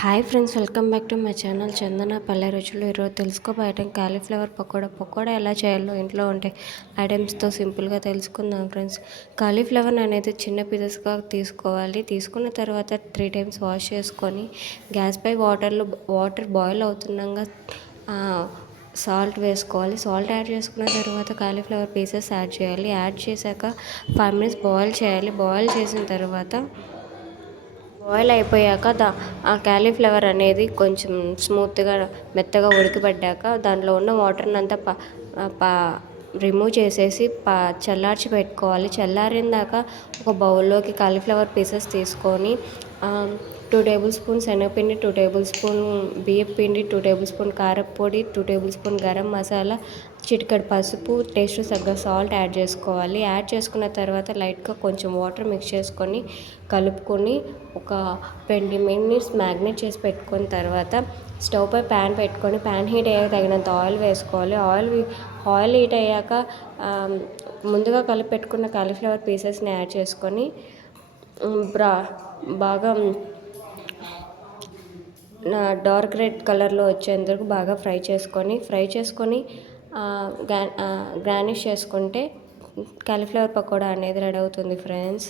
Hi friends, welcome back to my channel Chandana Palle Ruchulu. ఈరోజు తెలుసుకోబోయటం cauliflower pakoda ఎలా చేయాలో ఇంట్లో ఉండే ఐటమ్స్తో సింపుల్గా తెలుసుకుందాం ఫ్రెండ్స్. కాలీఫ్లవర్ని అనేది చిన్న పీసెస్గా తీసుకోవాలి. తీసుకున్న తర్వాత 3 times వాష్ చేసుకొని గ్యాస్ పై వాటర్ బాయిల్ అవుతుండగా సాల్ట్ వేసుకోవాలి. సాల్ట్ యాడ్ చేసుకున్న తర్వాత కాలీఫ్లవర్ పీసెస్ యాడ్ చేయాలి. యాడ్ చేశాక 5 minutes బాయిల్ చేయాలి. బాయిల్ చేసిన తర్వాత బాయిల్ అయిపోయాక ఆ కాలీఫ్లవర్ అనేది కొంచెం స్మూత్గా మెత్తగా ఉడకబడ్డాక దాంట్లో ఉన్న వాటర్ని అంతా రిమూవ్ చేసేసి చల్లార్చి పెట్టుకోవాలి. చల్లారిందాక ఒక బౌల్లోకి కాలీఫ్లవర్ పీసెస్ తీసుకొని 2 tablespoon శనగపిండి, 2 tablespoon బియ్యం పిండి, 2 tablespoon కారపొడి, 2 tablespoon గరం మసాలా, చిటికెడు పసుపు, టేస్ట్ తగ్గ సాల్ట్ యాడ్ చేసుకోవాలి. యాడ్ చేసుకున్న తర్వాత లైట్గా కొంచెం వాటర్ మిక్స్ చేసుకొని కలుపుకొని ఒక 20 minutes మ్యాగ్నేట్ చేసి పెట్టుకున్న తర్వాత స్టవ్ పై ప్యాన్ పెట్టుకొని ప్యాన్ హీట్ అయ్యాక తగినంత ఆయిల్ వేసుకోవాలి. ఆయిల్ హీట్ అయ్యాక ముందుగా కలిపి పెట్టుకున్న కాలీఫ్లవర్ పీసెస్ని యాడ్ చేసుకొని బాగా డార్క్ రెడ్ కలర్లో వచ్చేందుకు బాగా ఫ్రై చేసుకొని గార్నిష్ చేసుకుంటే కాలీఫ్లవర్ పకోడా అనేది రెడీ అవుతుంది ఫ్రెండ్స్.